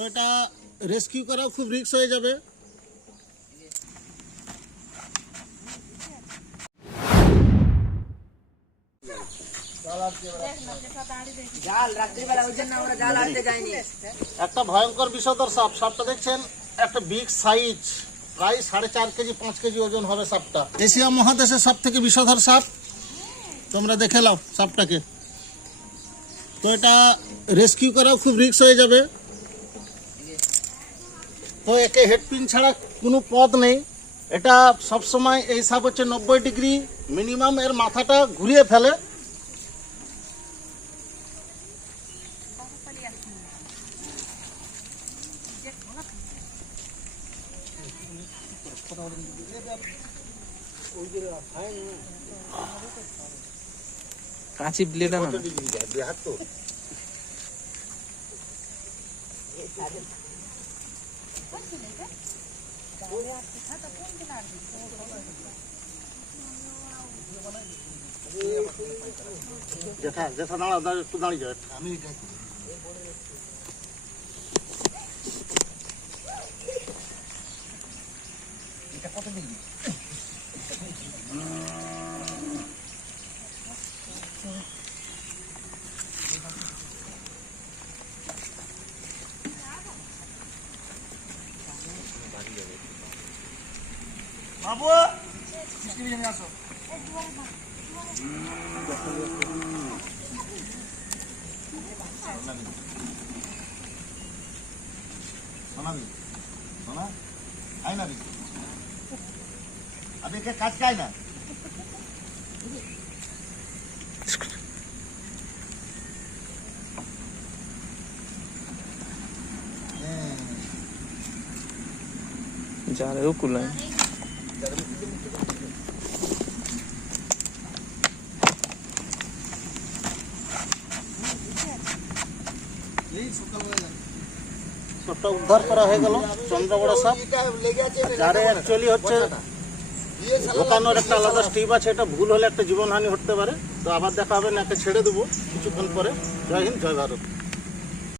তো এটা রেস্কিউ করাও খুব রিস্ক হয়ে যাবে। একটা ভয়ঙ্কর বিষধর সাপ। সাপটা দেখছেন একটা বিগ সাইজ, প্রায় 4.5 কেজি 5 কেজি ওজন হবে সাপটা। এশিয়া মহাদেশের সব থেকে বিষধর সাপ। তোমরা দেখে নাও সাপটাকে। তো এটা রেস্কিউ করাও খুব রিস্ক হয়ে যাবে। তো একে হেডপিন ছাড়া কোনো পথ নেই। এটা সবসময় এই সাপ হচ্ছে 90 ডিগ্রি মিনিমাম এর মাথাটা ঘুরিয়ে ফেলে। কাঁচি ব্লেড আনা জেঠা জেঠা দাঁড়া একটু দাঁড়িয়ে যাও। আমি এটা কত ডিগ্রি? বাবু আসো। সোনাবি সোনা আয় না अभी के काज काय ना जा रहे हो कुल সবটা উদ্ধার করা হয়ে গেল চন্দ্রবড় সাপ। যারে অ্যাকচুয়ালি হচ্ছে ঢোকানোর একটা আলাদা স্টিপ আছে, এটা ভুল হলে একটা জীবনহানি হতে পারে। তো আবার দেখা হবে না, ছেড়ে দেবো কিছুক্ষণ পরে। জয় হিন্দ, জয় ভারত।